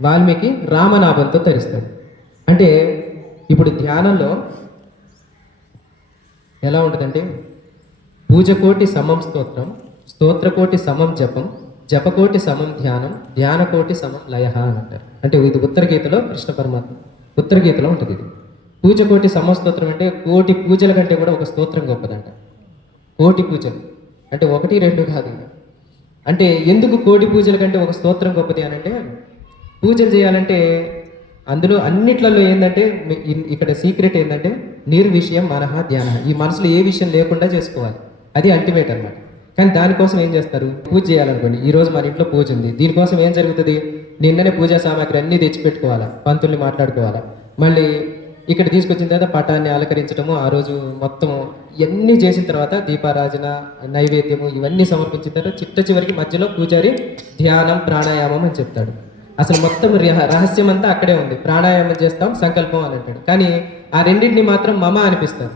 వాల్మీకి రామనాభంతో తరిస్తాడు. అంటే ఇప్పుడు ధ్యానంలో ఎలా ఉంటుందంటే పూజకోటి సమం స్తోత్రం, స్తోత్రకోటి సమం జపం, జపకోటి సమం ధ్యానం, ధ్యానకోటి సమం లయ అని అంటారు. అంటే ఇది ఉత్తర గీతలో కృష్ణ పరమాత్మ ఉత్తర గీతలో ఉంటుంది. ఇది పూజకోటి సమస్తోత్రం అంటే కోటి పూజల కంటే కూడా ఒక స్తోత్రం గొప్పదంట. కోటి పూజలు అంటే 1, 2 కాదు. అంటే ఎందుకు కోటి పూజల కంటే ఒక స్తోత్రం గొప్పది అని అంటే, పూజలు చేయాలంటే అందులో అన్నిట్లలో ఏంటంటే ఇక్కడ సీక్రెట్ ఏంటంటే నిర్విషయం మనహ ధ్యాన. ఈ మనసులో ఏ విషయం లేకుండా చేసుకోవాలి, అది అల్టిమేట్ అనమాట. కానీ దానికోసం ఏం చేస్తారు, పూజ చేయాలనుకోండి. ఈ రోజు మన ఇంట్లో పూజ ఉంది, దీనికోసం ఏం జరుగుతుంది, నిన్ననే పూజా సామాగ్రి అన్నీ తెచ్చిపెట్టుకోవాలా, పంతుల్ని మాట్లాడుకోవాలా, మళ్ళీ ఇక్కడ తీసుకొచ్చిన తర్వాత పటాన్ని అలంకరించడము, ఆ రోజు మొత్తం ఇవన్నీ చేసిన తర్వాత దీపారాజన, నైవేద్యము ఇవన్నీ సమర్పించిన తర్వాత చివరికి మధ్యలో పూజారి ధ్యానం ప్రాణాయామం అని చెప్తాడు. అసలు మొత్తం రహస్యం అంతా అక్కడే ఉంది. ప్రాణాయామం చేస్తాం, సంకల్పం అని అంటాడు. కానీ ఆ రెండింటిని మాత్రం మమ అనిపిస్తారు.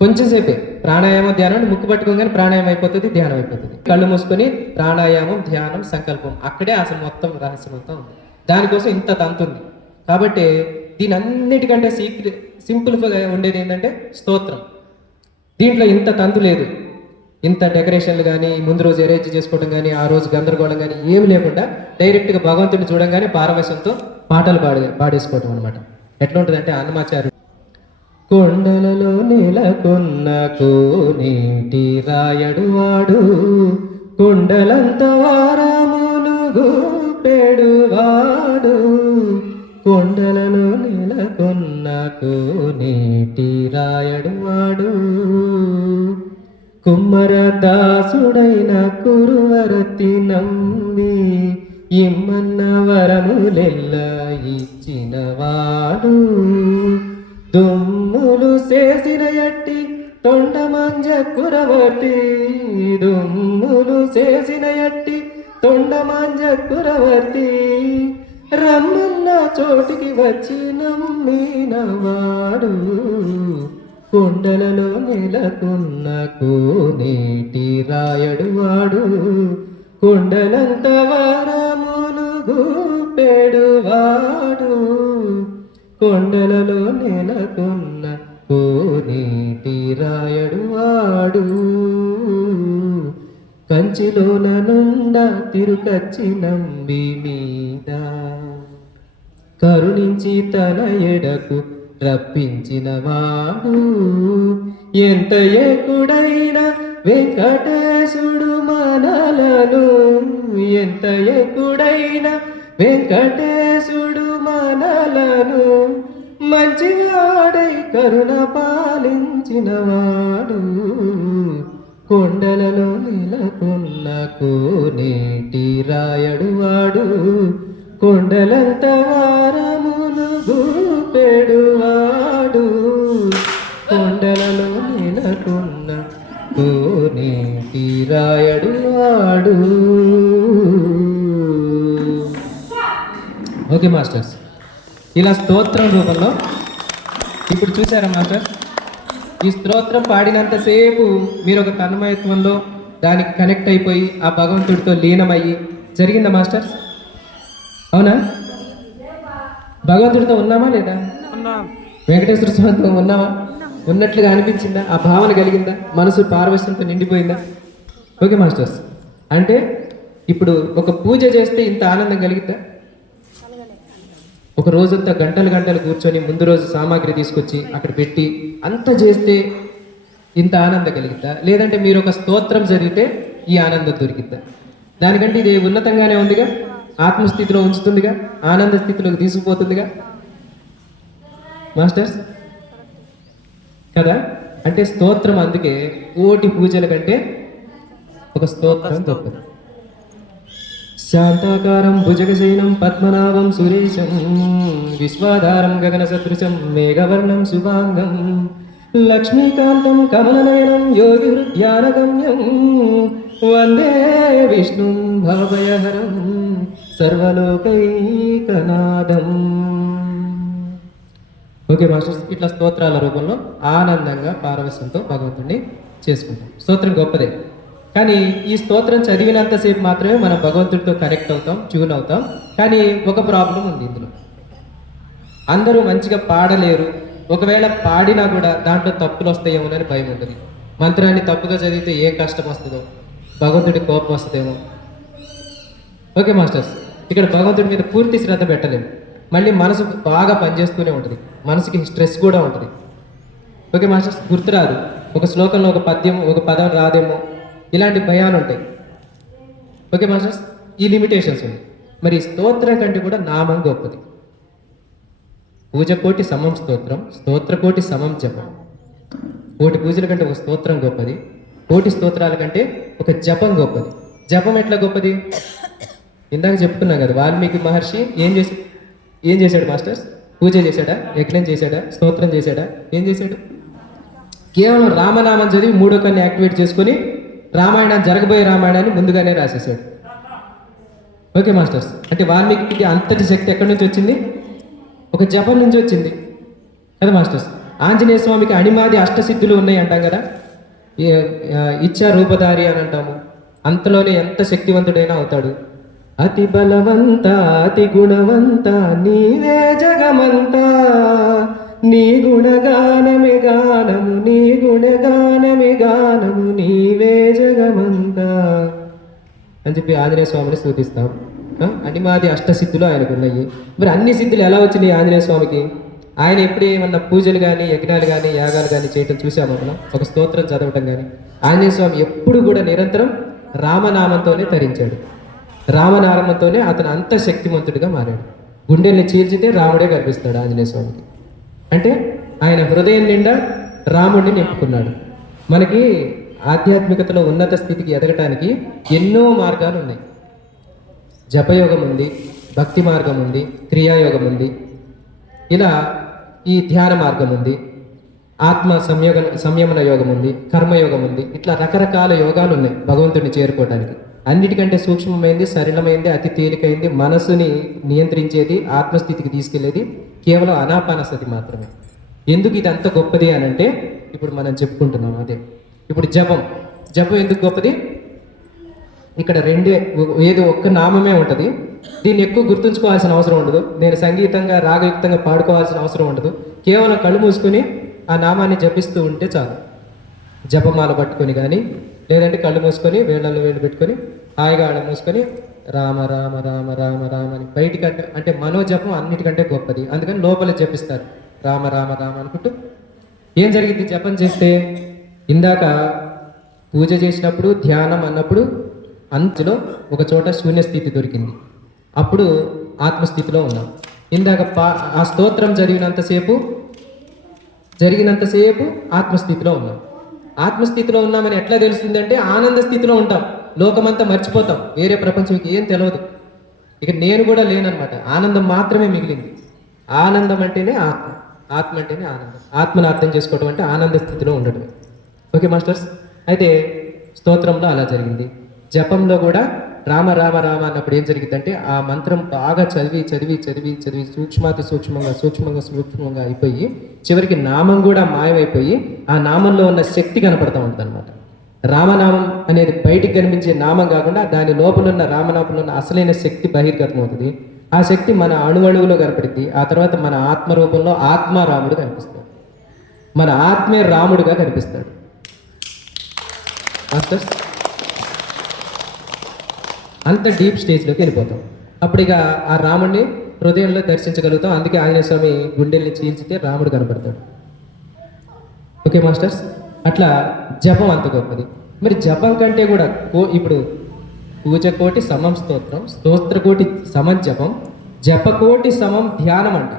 కొంచెంసేపే ప్రాణాయామం ధ్యానం, ముక్కు పట్టుకోగానే ప్రాణాయామం అయిపోతుంది, ధ్యానం అయిపోతుంది. కళ్ళు మూసుకొని ప్రాణాయామం, ధ్యానం, సంకల్పం, అక్కడే అసలు మొత్తం రహస్యం అంతా ఉంది. దానికోసం ఇంత తంతుంది. కాబట్టి దీని అన్నిటికంటే సింపుల్గా ఉండేది ఏంటంటే స్తోత్రం. దీంట్లో ఇంత తంతు లేదు, ఇంత డెకరేషన్లు కానీ, ముందు రోజు అరేంజ్ చేసుకోవడం కానీ, ఆ రోజు గందరగోళం కానీ ఏమి లేకుండా డైరెక్ట్గా భగవంతుడిని చూడంగానే పారవశ్యంతో పాటలు పాడేసుకోవటం అనమాట. ఎట్లా ఉంటుందంటే అన్నమాచార్యుడు కొండలలో నెలకొన్న కోనేటి రాయడు వాడు, కొండలంత వారములుగు పెడువాడు, కొండలలో నెలకొన్న కోనేటి రాయడు వాడు, కుమ్మరదాసుడైన కురువరతి నమ్మి ఇమ్మన్న వరములెల్ల ఇచ్చినవాడు, దుమ్ములు చేసిన ఎట్టి తొండమంజ కురవర్తి, దుమ్ములు చేసిన ఎట్టి తొండమంజ కురవర్తి, రమ్మన్న చోటికి వచ్చి నమ్మినవాడు, కొండలలో నెలకొన్న కోనేటి రాయడు వాడు, కొండలంత వారములుగు పెడువాడు, కొండలలో నెలకొన్న కోనేటి రాయడు వాడు, కంచిలోన నుండ తిరుకచ్చి నంబి మీద కరుణించి తన ఎడకు రప్పించిన వాడు, ఎంత ఎక్కుడైన వెంకటేశుడు మనలను, ఎంత ఎక్కుడైన వెంకటేశుడు మనలను, మంచివాడై కరుణ పాలించిన వాడు, కొండలలో నెలకొన్న కోనేటి రాయడు వాడు, కొండలంత వారములుగు పెడువాడు, కొండలలో నెలకొన్న కోనేటి రాయడు వాడు. ఓకే మాస్టర్స్, ఇలా స్తోత్రం రూపంలో ఇప్పుడు చూసారా మాస్టర్, ఈ స్తోత్రం పాడినంతసేపు మీరు ఒక తన్మయత్వంలో దానికి కనెక్ట్ అయిపోయి ఆ భగవంతుడితో లీనమయ్యి జరిగిందా మాస్టర్స్? అవునా? భగవంతుడితో ఉన్నామా లేదా? వెంకటేశ్వర స్వామితో ఉన్నామా? ఉన్నట్లుగా అనిపించిందా? ఆ భావన కలిగిందా? మనసు పారవశ్యంతో నిండిపోయిందా? ఓకే మాస్టర్స్, అంటే ఇప్పుడు ఒక పూజ చేస్తే ఇంత ఆనందం కలిగిద్దా? ఒక రోజంతా గంటలు గంటలు కూర్చొని ముందు రోజు సామాగ్రి తీసుకొచ్చి అక్కడ పెట్టి అంత చేస్తే ఇంత ఆనందం కలిగిద్దా? లేదంటే మీరు ఒక స్తోత్రం జరిగితే ఈ ఆనందం దొరికిద్దా? దానికంటే ఇది ఉన్నతంగానే ఉందిగా, ఆత్మస్థితిలో ఉంచుతుందిగా, ఆనంద స్థితిలోకి తీసుకుపోతుందిగా మాస్టర్స్ కదా. అంటే స్తోత్రం అందుకే కోటి పూజల కంటే ఒక స్తోత్రం గొప్పది. శాంతాకారం భుజగశయనం పద్మనాభం సురేశం, విశ్వాధారం గగన సదృశం మేఘవర్ణం శుభాంగం, లక్ష్మీకాంతం కమలనయనం యోగి ధ్యానగమ్యం, వందే విష్ణుం భవభయహరం సర్వలోకైకనాథం. ఓకే మాస్టర్స్, ఇట్లా స్తోత్రాల రూపంలో ఆనందంగా పారవశ్యంతో భగవంతుడిని చేసుకుంటాం. స్తోత్రం గొప్పదే. కానీ ఈ స్తోత్రం చదివినంతసేపు మాత్రమే మనం భగవంతుడితో కనెక్ట్ అవుతాం, ట్యూన్ అవుతాం. కానీ ఒక ప్రాబ్లం ఉంది ఇందులో. అందరూ మంచిగా పాడలేరు. ఒకవేళ పాడినా కూడా దాంట్లో తప్పులు వస్తాయేమోనని భయం ఉంటుంది. మంత్రాన్ని తప్పుగా చదివితే ఏం కష్టం వస్తుందో, భగవంతుడి కోపం వస్తుందేమో. ఓకే మాస్టర్స్, ఇక్కడ భగవంతుడి మీద పూర్తి శ్రద్ధ పెట్టలేము. మళ్ళీ మనసు బాగా పనిచేస్తూనే ఉంటుంది, మనసుకి స్ట్రెస్ కూడా ఉంటుంది. ఓకే మాస్టర్స్, గుర్తురాదు, ఒక శ్లోకంలో ఒక పద్యం ఒక పదం రాదేమో, ఇలాంటి భయాలు ఉంటాయి. ఓకే మాస్టర్స్, ఈ లిమిటేషన్స్ ఉన్నాయి. మరి స్తోత్రం కంటే కూడా నామం గొప్పది. పూజకోటి సమం స్తోత్రం, స్తోత్రకోటి సమం జపం. కోటి పూజల కంటే ఒక స్తోత్రం గొప్పది, కోటి స్తోత్రాల కంటే ఒక జపం గొప్పది. జపం ఎట్లా గొప్పది? ఇందాక చెప్పుకున్నాం కదా, వాల్మీకి మహర్షి ఏం చేశాడు మాస్టర్స్? పూజ చేశాడా, యజ్ఞం చేశాడా, స్తోత్రం చేశాడా? ఏం చేశాడు? కేవలం రామనామం చదివి మూడో కన్ను యాక్టివేట్ చేసుకొని రామాయణం, జరగబోయే రామాయణాన్ని ముందుగానే రాసేసాడు. ఓకే మాస్టర్స్, అంటే వాల్మీకి అంతటి శక్తి ఎక్కడి నుంచి వచ్చింది? ఒక జపం నుంచి వచ్చింది కదా మాస్టర్స్. ఆంజనేయ స్వామికి అణిమాది అష్టసిద్ధులు ఉన్నాయి అంటాం కదా, ఇచ్చా రూపధారి అని అంటాము. అంతలోనే ఎంత శక్తివంతుడైనా అవుతాడు. అతి బలవంత అతి గుణవంత నీవే జగమంతా, నీ గుణగానమే గానము, నీ గుణగానమే గానము, నీవే జగమంతా అని చెప్పి ఆంజనేయ స్వామిని స్తుతిస్తాం. అనిమాది అష్టసిద్ధులు ఆయనకు ఉన్నాయి. మరి అన్ని సిద్ధులు ఎలా వచ్చినాయి ఆంజనేయ స్వామికి? ఆయన ఎప్పుడు ఏమన్నా పూజలు కానీ, యజ్ఞాలు కానీ, యాగాలు కానీ చేయటం చూసాము మనం, ఒక స్తోత్రం చదవటం కానీ. ఆంజనేయ స్వామి ఎప్పుడు కూడా నిరంతరం రామనామంతోనే తరించాడు. రామనామంతోనే అతను అంత శక్తివంతుడిగా మారాడు. గుండెల్ని చీల్చితే రాముడే కనిపిస్తాడు ఆంజనేయ స్వామికి. అంటే ఆయన హృదయం నిండా రాముడిని నింపుకున్నాడు. మనకి ఆధ్యాత్మికతలో ఉన్నత స్థితికి ఎదగటానికి ఎన్నో మార్గాలు ఉన్నాయి. జపయోగం ఉంది, భక్తి మార్గం ఉంది, క్రియాయోగం ఉంది, ఇలా ఈ ధ్యాన మార్గం ఉంది, ఆత్మ సంయమన యోగం ఉంది, కర్మయోగం ఉంది. ఇట్లా రకరకాల యోగాలు ఉన్నాయి భగవంతుడిని చేరుకోవడానికి. అన్నిటికంటే సూక్ష్మమైంది, సరళమైంది, అతి తేలికైంది, మనసుని నియంత్రించేది, ఆత్మస్థితికి తీసుకెళ్లేది కేవలం అనాపానసతి మాత్రమే. ఎందుకు ఇది అంత గొప్పది అని అంటే ఇప్పుడు మనం చెప్పుకుంటున్నాం అదే. ఇప్పుడు జపం ఎందుకు గొప్పది? ఇక్కడ ఏదో ఒక్క నామమే ఉంటుంది. దీన్ని ఎక్కువ గుర్తుంచుకోవాల్సిన అవసరం ఉండదు. నేను సంగీతంగా రాగయుక్తంగా పాడుకోవాల్సిన అవసరం ఉండదు. కేవలం కళ్ళు మూసుకొని ఆ నామాన్ని జపిస్తూ ఉంటే చాలు. జపమాల పట్టుకొని కానీ, లేదంటే కళ్ళు మూసుకొని వేళ్ళల్లో వేళ్ళు పెట్టుకొని హాయిగా ఆడ మూసుకొని రామ రామ రామ రామ రామ అని బయటికి అంటే మనోజపం అన్నిటికంటే గొప్పది. అందుకని లోపల జపిస్తారు రామ రామ రామ అనుకుంటూ. ఏం జరిగింది జపం చేస్తే? ఇందాక పూజ చేసినప్పుడు, ధ్యానం అన్నప్పుడు అంచులో ఒక చోట శూన్యస్థితి దొరికింది. అప్పుడు ఆత్మస్థితిలో ఉన్నాం. ఇందాక ఆ స్తోత్రం జరిగినంతసేపు ఆత్మస్థితిలో ఉన్నాం. ఆత్మస్థితిలో ఉన్నామని ఎట్లా తెలుస్తుందంటే ఆనంద స్థితిలో ఉంటాం. లోకమంతా మర్చిపోతాం, వేరే ప్రపంచంకి ఏం తెలియదు. ఇక నేను కూడా లేననమాట, ఆనందం మాత్రమే మిగిలింది. ఆనందం అంటేనే ఆత్మ అంటేనే ఆనందం. ఆత్మను అర్థం చేసుకోవడం అంటే ఆనంద స్థితిలో ఉండటమే. ఓకే మాస్టర్స్, అయితే స్తోత్రంలో అలా జరిగింది. జపంలో కూడా రామ రామ రామ అన్నప్పుడు ఏం జరిగిందంటే ఆ మంత్రం బాగా చదివి సూక్ష్మంగా అయిపోయి చివరికి నామం కూడా మాయమైపోయి ఆ నామంలో ఉన్న శక్తి కనపడతా ఉంటుంది అనమాట. రామనామం అనేది బయటికి కనిపించే నామం కాకుండా దాని లోపల ఉన్న రామనామంలో ఉన్న అసలైన శక్తి బహిర్గతం అవుతుంది. ఆ శక్తి మన అణువణువులో కనపడింది. ఆ తర్వాత మన ఆత్మ రూపంలో ఆత్మారాముడు కనిపిస్తాడు. మన ఆత్మే రాముడుగా కనిపిస్తాడు. మాస్టర్స్, అంత డీప్ స్టేజ్లోకి వెళ్ళిపోతాం. అప్పుడు ఇక ఆ రాముడిని హృదయంలో దర్శించగలుగుతాం. అందుకే ఆంజనేయ స్వామి గుండెల్ని చీల్చితే రాముడు కనపడతాడు. ఓకే మాస్టర్స్, అట్లా జపం అంత గొప్పది. మరి జపం కంటే కూడా ఇప్పుడు పూజకోటి సమం స్తోత్రం, స్తోత్రకోటి సమం జపం, జపకోటి సమం ధ్యానం అంట.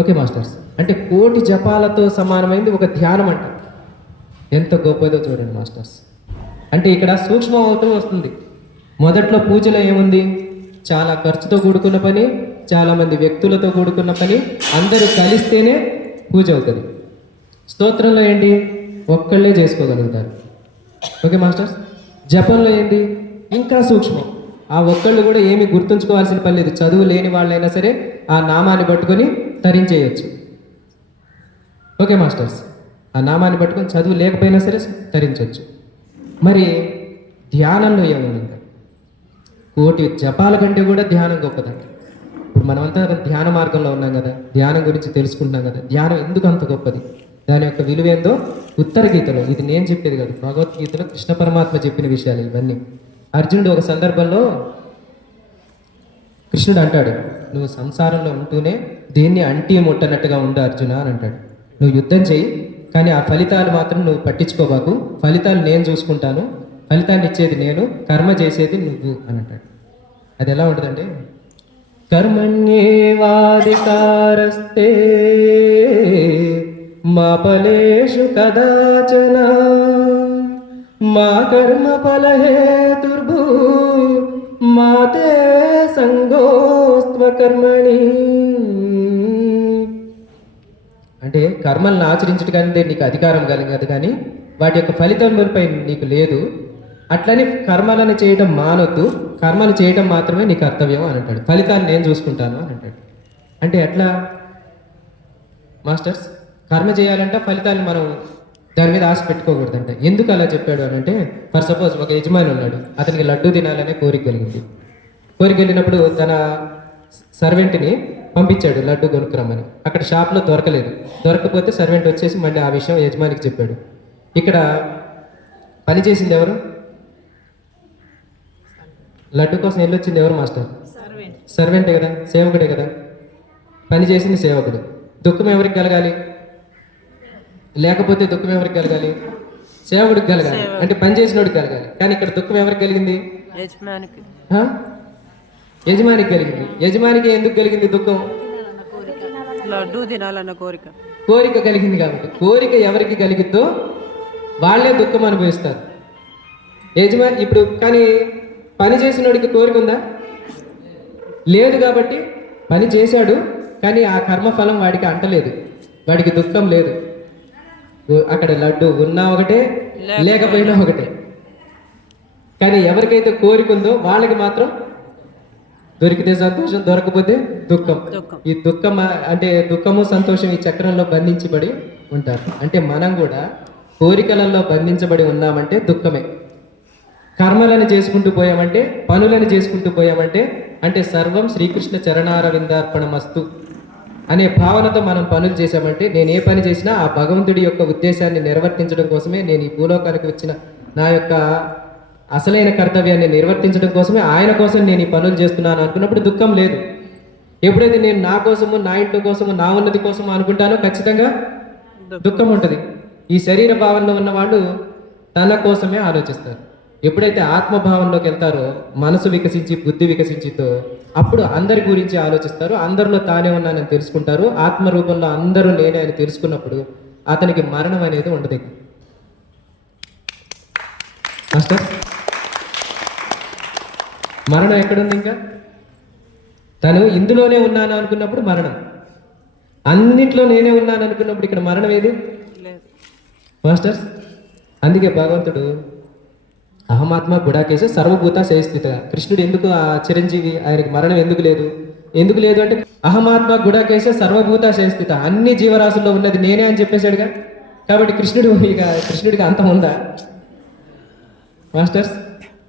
ఓకే మాస్టర్స్, అంటే కోటి జపాలతో సమానమైంది ఒక ధ్యానం అంట. ఎంత గొప్పదో చూడండి మాస్టర్స్. అంటే ఇక్కడ సూక్ష్మం అవుతూ వస్తుంది. మొదట్లో పూజలో ఏముంది? చాలా ఖర్చుతో కూడుకున్న పని, చాలామంది వ్యక్తులతో కూడుకున్న పని, అందరూ కలిస్తేనే పూజ అవుతుంది. స్తోత్రంలో ఏంటి? ఒక్కళ్ళే చేసుకోగలుగుతారు. ఓకే మాస్టర్స్, జపంలో ఏంటి? ఇంకా సూక్ష్మం. ఆ ఒక్కళ్ళు కూడా ఏమీ గుర్తుంచుకోవాల్సిన పని లేదు. చదువు లేని వాళ్ళైనా సరే ఆ నామాన్ని పట్టుకొని తరించేయచ్చు. ఓకే మాస్టర్స్, ఆ నామాన్ని పట్టుకొని చదువు లేకపోయినా సరే తరించవచ్చు. మరి ధ్యానంలో ఏముంది? కోటి జపాల కంటే కూడా ధ్యానం గొప్పదంట. ఇప్పుడు మనమంతా ధ్యాన మార్గంలో ఉన్నాం కదా, ధ్యానం గురించి తెలుసుకుంటున్నాం కదా. ధ్యానం ఎందుకు అంత గొప్పది, దాని యొక్క విలువ ఏందో ఉత్తర గీతలో, ఇది నేను చెప్పేది కాదు, భగవద్గీతలో కృష్ణ పరమాత్మ చెప్పిన విషయాలు ఇవన్నీ. అర్జునుడు ఒక సందర్భంలో కృష్ణుడు అంటాడు, నువ్వు సంసారంలో ఉంటూనే దేన్ని అంటి ముట్టనట్టుగా ఉండు అర్జున అని అంటాడు. నువ్వు యుద్ధం చెయ్యి, కానీ ఆ ఫలితాలు మాత్రం నువ్వు పట్టించుకోబాకు, ఫలితాలు నేను చూసుకుంటాను, ఫలితాన్ని ఇచ్చేది నేను, కర్మ చేసేది నువ్వు అని అంటాడు. అది ఎలా ఉంటుందంటే, కర్మణ్యేవాధికారస్తే మా ఫలేషు కదాచన మా కర్మ ఫలహేతుర్భూ మాతే సంగోస్త్వ కర్మణి. అంటే కర్మలను ఆచరించడానికే నీకు అధికారం కలిగదు, కానీ వాటి యొక్క ఫలితంపై నీకు లేదు. అట్లని కర్మలను చేయడం మానొద్దు, కర్మలు చేయడం మాత్రమే నీ కర్తవ్యం అని అంటాడు. ఫలితాన్ని నేను చూసుకుంటాను అని అంటాడు. అంటే ఎట్లా మాస్టర్స్? కర్మ చేయాలంటే ఫలితాన్ని మనం దాని మీద ఆశ పెట్టుకోకూడదంట. ఎందుకు అలా చెప్పాడు అని అంటే, ఫర్ సపోజ్ ఒక యజమాని ఉన్నాడు, అతనికి లడ్డు తినాలనే కోరిక కలిగింది. కోరిక వెళ్ళినప్పుడు తన సర్వెంట్ని పంపించాడు లడ్డు కొనుక్కురమ్మని. అక్కడ షాప్లో దొరకలేదు. దొరకకపోతే సర్వెంట్ వచ్చేసి మళ్ళీ ఆ విషయం యజమానికి చెప్పాడు. ఇక్కడ పని చేసింది ఎవరు? లడ్డు కోసం వెళ్ళొచ్చింది ఎవరు మాస్టర్? సర్వెంటే కదా, సేవకుడే కదా. పని చేసింది సేవకుడు. దుఃఖం ఎవరికి కలగాలి? లేకపోతే దుఃఖం ఎవరికి కలగాలి? సేవకుడికి కలగాలి, అంటే పని చేసినోడికి కలగాలి. కానీ ఇక్కడ దుఃఖం ఎవరికి కలిగింది? యజమానికి కలిగింది. యజమానికి ఎందుకు కలిగింది దుఃఖం? లడ్డు తినాలన్న కోరిక కలిగింది కాబట్టి. కోరిక ఎవరికి కలిగిద్దో వాళ్ళే దుఃఖం అనుభవిస్తారు. యజమాని ఇప్పుడు, కానీ పని చేసినోడికి కోరిక ఉందా? లేదు. కాబట్టి పని చేశాడు, కానీ ఆ కర్మఫలం వాడికి అంటలేదు, వాడికి దుఃఖం లేదు. అక్కడ లడ్డు ఉన్నా ఒకటే, లేకపోయినా ఒకటే. కానీ ఎవరికైతే కోరిక ఉందో వాళ్ళకి మాత్రం దొరికితే సంతోషం, దొరకపోతే దుఃఖం. ఈ దుఃఖం అంటే దుఃఖము సంతోషం ఈ చక్రంలో బంధించబడి ఉంటారు. అంటే మనం కూడా కోరికలలో బంధించబడి ఉన్నామంటే దుఃఖమే. కర్మలను చేసుకుంటూ పోయామంటే, పనులను చేసుకుంటూ పోయామంటే, అంటే సర్వం శ్రీకృష్ణ చరణారవిందార్పణమస్తు అనే భావనతో మనం పనులు చేశామంటే, నేను ఏ పని చేసినా ఆ భగవంతుడి యొక్క ఉద్దేశాన్ని నిర్వర్తించడం కోసమే, నేను ఈ భూలోకానికి వచ్చిన నా యొక్క అసలైన కర్తవ్యాన్ని నిర్వర్తించడం కోసమే, ఆయన కోసం నేను ఈ పనులు చేస్తున్నాను అనుకున్నప్పుడు దుఃఖం లేదు. ఎప్పుడైతే నేను నా కోసము, నా ఇంట్లో కోసము, నా ఉన్నతి కోసము అనుకుంటానో ఖచ్చితంగా దుఃఖం ఉంటుంది. ఈ శరీర భావనలో ఉన్నవాళ్ళు తన కోసమే ఆలోచిస్తారు. ఎప్పుడైతే ఆత్మభావంలోకి వెళ్తారో, మనసు వికసించి బుద్ధి వికసించితో, అప్పుడు అందరి గురించి ఆలోచిస్తారు, అందరిలో తానే ఉన్నానని తెలుసుకుంటారు. ఆత్మ రూపంలో అందరూ నేనే అని తెలుసుకున్నప్పుడు అతనికి మరణం అనేది ఉండదు. మాస్టర్, మరణం ఎక్కడుంది? ఇంకా తను ఇందులోనే ఉన్నాను అనుకున్నప్పుడు మరణం, అన్నిట్లో నేనే ఉన్నాను అనుకున్నప్పుడు ఇక్కడ మరణం ఏది మాస్టర్స్? అందుకే భగవంతుడు అహమాత్మ గుడాకేశ సర్వభూత శయస్థిత. కృష్ణుడు ఎందుకు ఆ చిరంజీవి, ఆయనకి మరణం ఎందుకు లేదు? ఎందుకు లేదు అంటే, అహమాత్మ గుడాకేశ సర్వభూత శయస్థిత, అన్ని జీవరాశుల్లో ఉన్నది నేనే అని చెప్పేశాడుగా. కాబట్టి కృష్ణుడికి అంతం ఉందా మాస్టర్స్?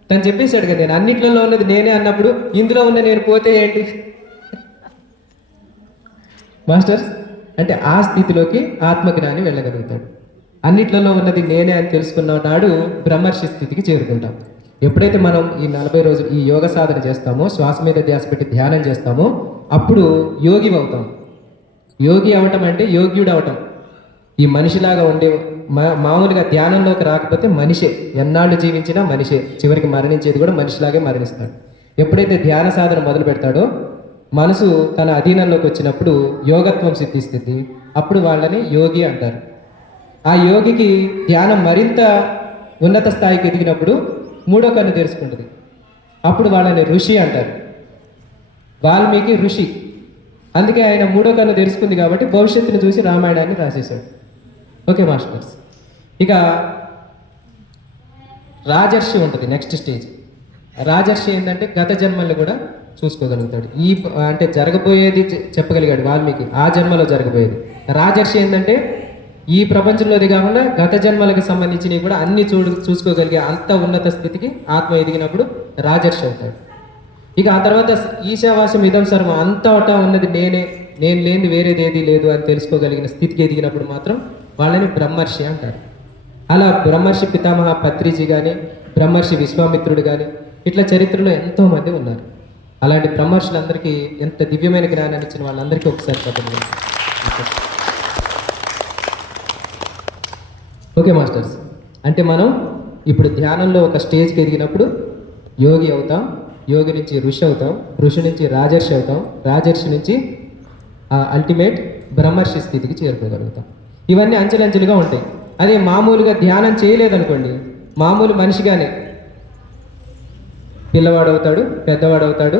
తను చెప్పేశాడు కదా, నేను అన్నిట్లలో ఉన్నది నేనే అన్నప్పుడు ఇందులో ఉన్న నేను పోతే ఏంటి మాస్టర్స్? అంటే ఆ స్థితిలోకి ఆత్మజ్ఞాని వెళ్ళగలుగుతాడు. అన్నిట్లలో ఉన్నది నేనే అని తెలుసుకున్న నాడు బ్రహ్మర్షి స్థితికి చేరుకుంటాం. ఎప్పుడైతే మనం ఈ 40 రోజులు ఈ యోగ సాధన చేస్తామో, శ్వాస మీద ధ్యాస పెట్టి ధ్యానం చేస్తామో, అప్పుడు యోగి అవుతాం. యోగి అవటం అంటే యోగ్యుడు అవటం. ఈ మనిషిలాగా ఉండే మామూలుగా ధ్యానంలోకి రాకపోతే మనిషే, ఎన్నాళ్ళు జీవించినా మనిషే, చివరికి మరణించేది కూడా మనిషిలాగే మరణిస్తాడు. ఎప్పుడైతే ధ్యాన సాధన మొదలు పెడతాడో, మనసు తన అధీనంలోకి వచ్చినప్పుడు యోగత్వం సిద్ధిస్తుంది. అప్పుడు వాళ్ళని యోగి అంటారు. ఆ యోగికి ధ్యానం మరింత ఉన్నత స్థాయికి ఎదిగినప్పుడు మూడో కన్ను తెరుచుకుంటుంది. అప్పుడు వాళ్ళని ఋషి అంటారు. వాల్మీకి ఋషి, అందుకే ఆయన మూడో కన్ను తెరుచుకుంది కాబట్టి భవిష్యత్తును చూసి రామాయణాన్ని రాసేశాడు. ఓకే మాస్టర్స్, ఇక రాజర్షి ఉంటుంది నెక్స్ట్ స్టేజ్. రాజర్షి ఏంటంటే గత జన్మల్ని కూడా చూసుకోగలుగుతాడు. అంటే జరగబోయేది చెప్పగలిగాడు వాల్మీకి, ఆ జన్మలో జరగబోయేది. రాజర్షి ఏంటంటే ఈ ప్రపంచంలోది కాకుండా గత జన్మలకు సంబంధించినవి కూడా అన్ని చూసుకోగలిగే అంత ఉన్నత స్థితికి ఆత్మ ఎదిగినప్పుడు రాజర్షి అవుతాడు. ఇక ఆ తర్వాత ఈశావాస్యం ఇదం సర్వం అంతటా ఉన్నది నేను లేనిది వేరేది ఏది లేదు అని తెలుసుకోగలిగిన స్థితికి ఎదిగినప్పుడు మాత్రం వాళ్ళని బ్రహ్మర్షి అంటారు. అలా బ్రహ్మర్షి పితామహ పత్రిజీ కానీ బ్రహ్మర్షి విశ్వామిత్రుడు కానీ ఇట్లా చరిత్రలో ఎంతోమంది ఉన్నారు. అలాంటి బ్రహ్మర్షులందరికీ ఎంత దివ్యమైన జ్ఞానాన్ని ఇచ్చిన వాళ్ళందరికీ ఒకసారి చెప్పండి. ఓకే మాస్టర్స్, అంటే మనం ఇప్పుడు ధ్యానంలో ఒక స్టేజ్కి ఎదిగినప్పుడు యోగి అవుతాం, యోగి నుంచి ఋషి అవుతాం, ఋషి నుంచి రాజర్షి అవుతాం, రాజర్షి నుంచి అల్టిమేట్ బ్రహ్మర్షి స్థితికి చేరుకోగలుగుతాం. ఇవన్నీ అంచెలంచెలుగా ఉంటాయి. అదే మామూలుగా ధ్యానం చేయలేదనుకోండి, మామూలు మనిషిగానే పిల్లవాడవుతాడు, పెద్దవాడవుతాడు,